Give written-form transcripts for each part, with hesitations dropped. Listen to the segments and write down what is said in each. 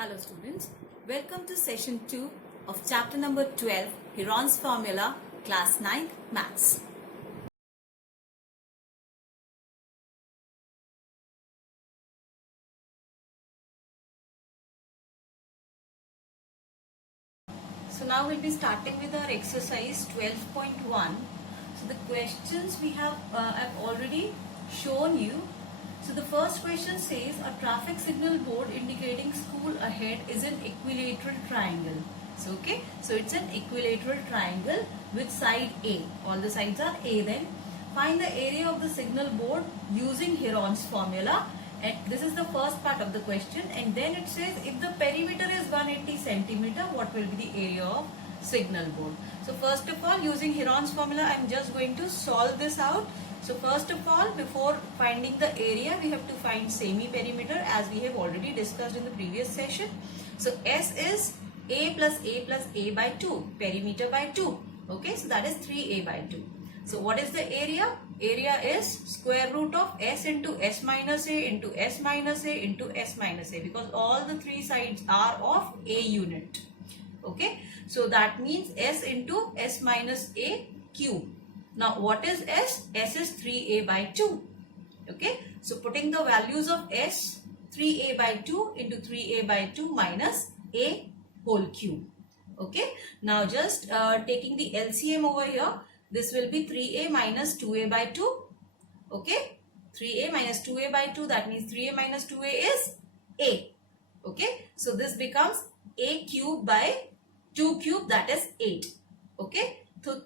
Hello students, welcome to session 2 of chapter number 12, Heron's formula, class 9th maths. So now we'll be starting with our exercise 12.1. So the questions we have I've already shown you. So the first question says a traffic signal board indicating school ahead is an equilateral triangle. So so it's an equilateral triangle with side A. All the sides are A then. Find the area of the signal board using Heron's formula. And this is the first part of the question, and then it says if the perimeter is 180 centimeter, what will be the area of signal board? So first of all, using Heron's formula, I am just going to solve this out. So first of all, before finding the area, we have to find semi-perimeter as we have already discussed in the previous session. So S is A plus A plus A by 2, perimeter by 2. Okay, so that is 3A by 2. So what is the area? Area is square root of S into S minus A into S minus A into S minus A, because all the three sides are of A unit. Okay, so that means S into S minus A cube. Now what is S? S is 3A by 2. Okay, so putting the values of S, 3A by 2 into 3A by 2 minus A whole cube. Okay, now just taking the LCM over here, this will be 3A minus 2A by 2. Okay, 3A minus 2A by 2, that means 3A minus 2A is A. Okay, so this becomes A cube by 2 cube, that is 8. Okay,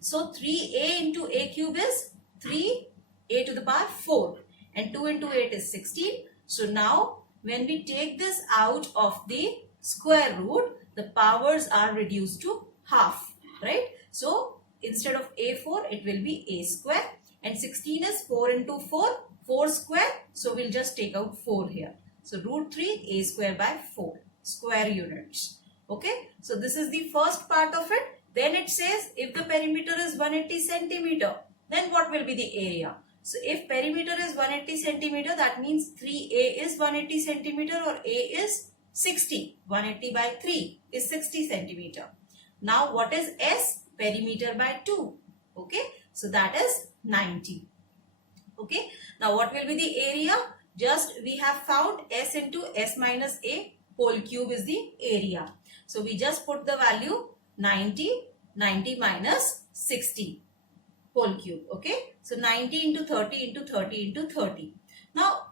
so 3A into A cube is 3A to the power 4, and 2 into 8 is 16. So now when we take this out of the square root, the powers are reduced to half, right? So instead of A4, it will be A square, and 16 is 4 into 4, 4 square. So we'll just take out 4 here. So root 3 A square by 4 square units. Okay, so this is the first part of it. Then it says if the perimeter is 180 centimeter, then what will be the area? So if perimeter is 180 centimeter, that means 3A is 180 centimeter or A is 60. 180 by 3 is 60 centimeter. Now what is S? Perimeter by 2. Okay, so that is 90. Okay, now what will be the area? Just we have found S into S minus A whole cube is the area. So we just put the value 90 minus 60 whole cube. Okay, so 90 into 30 into 30 into 30. Now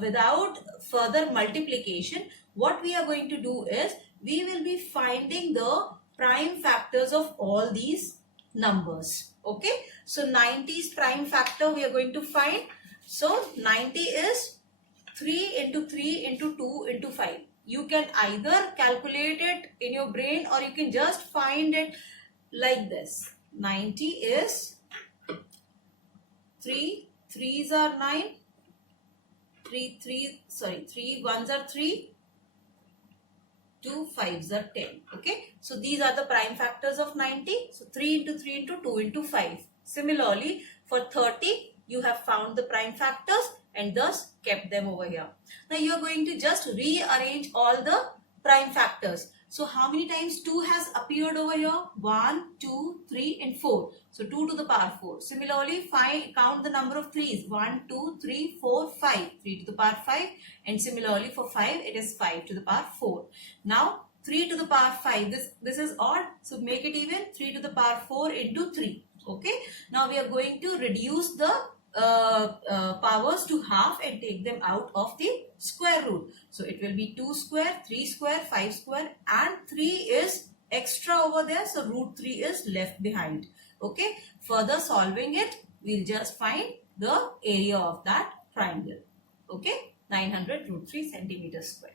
without further multiplication, what we are going to do is we will be finding the prime factors of all these numbers. Okay, so 90's prime factor we are going to find. So 90 is 3 into 3 into 2 into 5. You can either calculate it in your brain or you can just find it like this. 90 is 3 3s are 9, 3 1s are 3, 2 5s are 10. Okay, so these are the prime factors of 90. So 3 into 3 into 2 into 5. Similarly, for 30, you have found the prime factors and thus kept them over here. Now you are going to just rearrange all the prime factors. So how many times 2 has appeared over here? 1, 2, 3 and 4. So 2 to the power 4. Similarly, count the number of 3's. 1, 2, 3, 4, 5. 3 to the power 5. And similarly for 5, it is 5 to the power 4. Now 3 to the power 5. This is odd. So make it even. 3 to the power 4 into 3. Okay. Now we are going to reduce the powers to half and take them out of the square root. So it will be 2 square, 3 square, 5 square, and 3 is extra over there. So root 3 is left behind. Okay. Further solving it, we'll just find the area of that triangle. Okay. 900 root 3 centimeters square.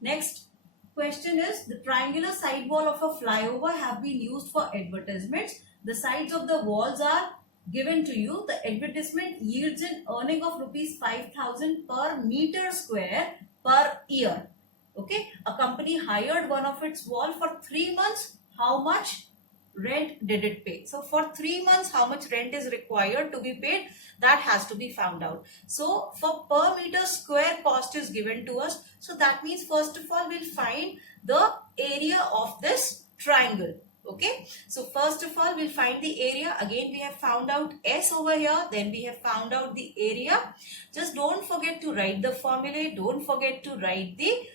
Next question is the triangular side wall of a flyover have been used for advertisements. The sides of the walls are given to you. The advertisement yields an earning of rupees 5,000 per meter square per year. Okay, a company hired one of its wall for 3 months. How much? rent did it pay? So for 3 months, how much rent is required to be paid? That has to be found out. So for per meter square cost is given to us. So that means first of all, we'll find the area of this triangle. Okay, so first of all, we'll find the area. Again, we have found out S over here. Then we have found out the area. Just don't forget to write the formulae. Don't forget to write the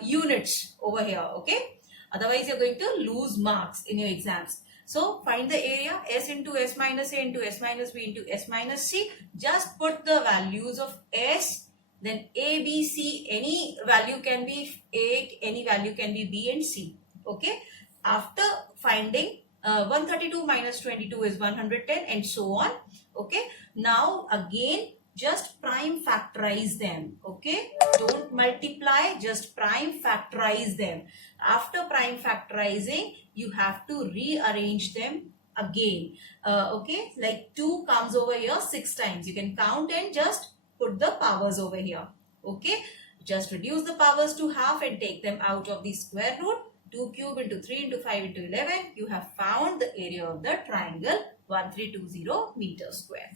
units over here. Okay, otherwise you're going to lose marks in your exams. So find the area. S into S minus A into S minus B into S minus C. Just put the values of S. Then A, B, C. Any value can be A. Any value can be B and C. Okay. After finding 132 minus 22 is 110 and so on. Okay. Now again, just prime factorize them. Okay. Don't multiply, just prime factorize them. After prime factorizing, you have to rearrange them again. Okay. Like 2 comes over here 6 times. You can count and just put the powers over here. Okay. Just reduce the powers to half and take them out of the square root. 2 cube into 3 into 5 into 11, you have found the area of the triangle 1320 meter square.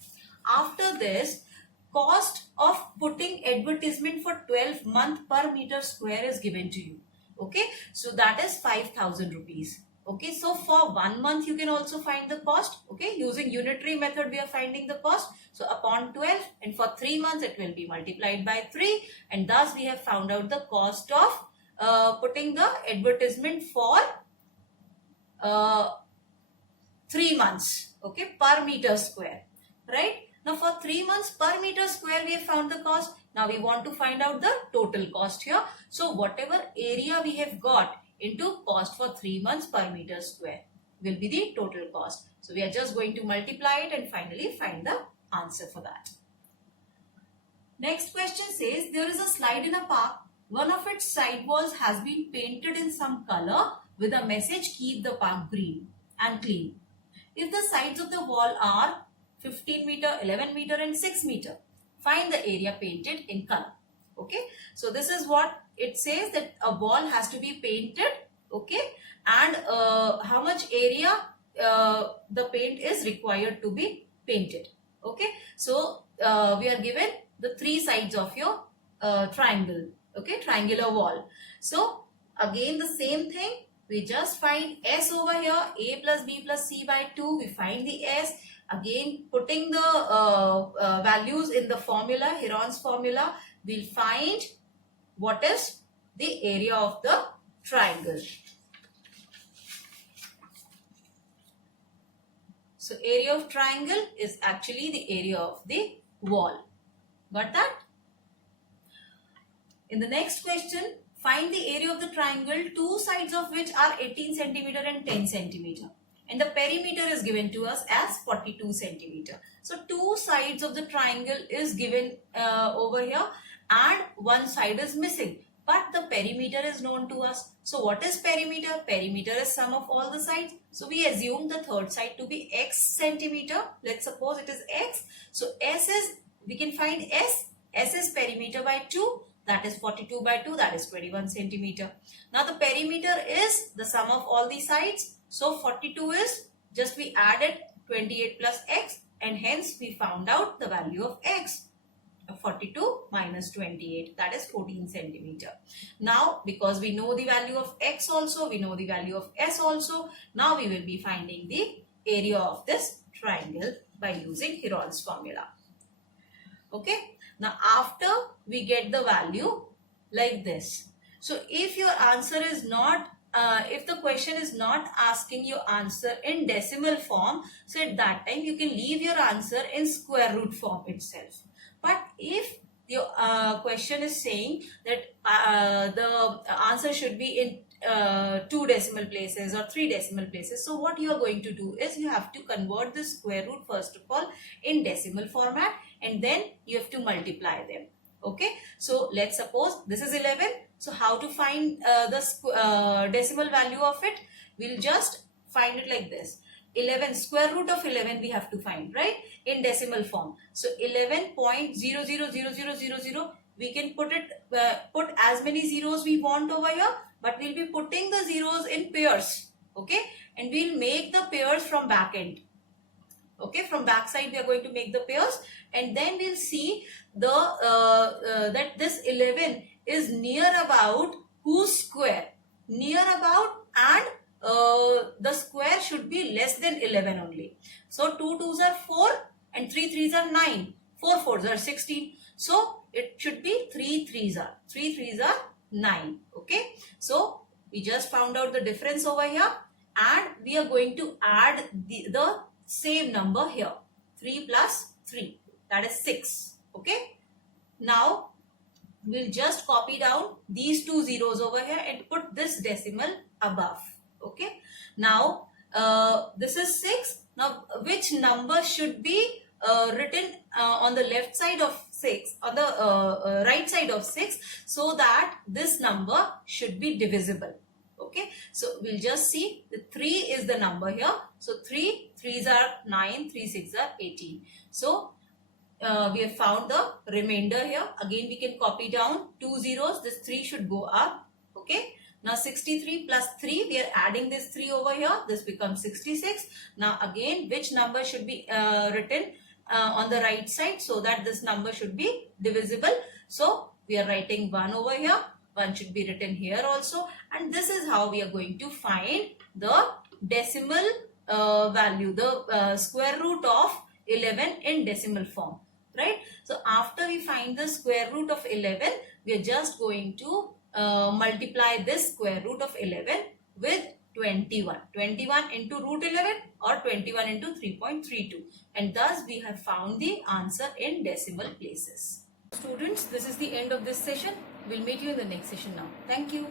After this, cost of putting advertisement for 12 month per meter square is given to you. Okay, so that is 5,000 rupees. Okay, so for 1 month you can also find the cost. Okay, using unitary method we are finding the cost. So upon 12, and for 3 months it will be multiplied by 3, and thus we have found out the cost of putting the advertisement for 3 months, okay, per meter square, right? Now for 3 months per meter square we have found the cost. Now we want to find out the total cost here. So whatever area we have got into cost for 3 months per meter square will be the total cost. So we are just going to multiply it and finally find the answer for that. Next question says, there is a slide in a park. One of its side walls has been painted in some color with a message, keep the park green and clean. If the sides of the wall are 15 meter, 11 meter and 6 meter, find the area painted in color. Okay, so this is what it says, that a wall has to be painted. Okay, and how much area the paint is required to be painted. Okay, so we are given the 3 sides of your triangle. Okay, triangular wall. So again the same thing, we just find S over here, A plus B plus C by 2, we find the S. Again putting the values in the formula, Heron's formula, we'll find what is the area of the triangle. So area of triangle is actually the area of the wall. Got that? In the next question, find the area of the triangle, 2 sides of which are 18 centimeter and 10 centimeter. And the perimeter is given to us as 42 centimeter. So 2 sides of the triangle is given over here and 1 side is missing. But the perimeter is known to us. So what is perimeter? Perimeter is sum of all the sides. So we assume the third side to be x centimeter. Let's suppose it is x. So S is, we can find S. S is perimeter by 2. That is 42 by 2, that is 21 centimeter. Now the perimeter is the sum of all the sides. So 42 is, just we added 28 plus x, and hence we found out the value of x. 42 minus 28, that is 14 centimeter. Now because we know the value of x also, we know the value of s also, now we will be finding the area of this triangle by using Heron's formula. Okay. Now after we get the value like this. So if your answer is not, if the question is not asking your answer in decimal form, so at that time you can leave your answer in square root form itself. But if your question is saying that the answer should be in 2 decimal places or 3 decimal places, so what you are going to do is you have to convert the square root first of all in decimal format, and then you have to multiply them. Okay, so let's suppose this is 11. So how to find the decimal value of it? We'll just find it like this. 11, square root of 11 we have to find, right, in decimal form. So 11.000000, we can put it put as many zeros we want over here, but we'll be putting the zeros in pairs. Okay, and we'll make the pairs from back end. Okay, from back side we are going to make the pairs, and then we'll see that this 11 is near about whose square? Near about, and the square should be less than 11 only. So 2 2s are 4 and 3 3s are 9. 4 4s are 16. So it should be 3 3s are 9. Okay. So we just found out the difference over here, and we are going to add the same number here. 3 plus 3, that is 6. Okay. Now we'll just copy down these two zeros over here and put this decimal above. Okay. Now this is 6. Now which number should be written on the left side of 6, on the right side of 6, so that this number should be divisible. Okay, so we'll just see the 3 is the number here. So 3 3s are 9, 3 6 are 18. So we have found the remainder here. Again we can copy down 2 zeros. This 3 should go up. Okay. Now 63 plus 3, we are adding this 3 over here. This becomes 66. Now again, which number should be written on the right side, so that this number should be divisible? So we are writing 1 over here. 1 should be written here also, and this is how we are going to find the decimal value, the square root of 11 in decimal form, right? So after we find the square root of 11, we are just going to multiply this square root of 11 with 21. 21 into root 11 or 21 into 3.32, and thus we have found the answer in decimal places. Students, this is the end of this session. We'll meet you in the next session now. Thank you.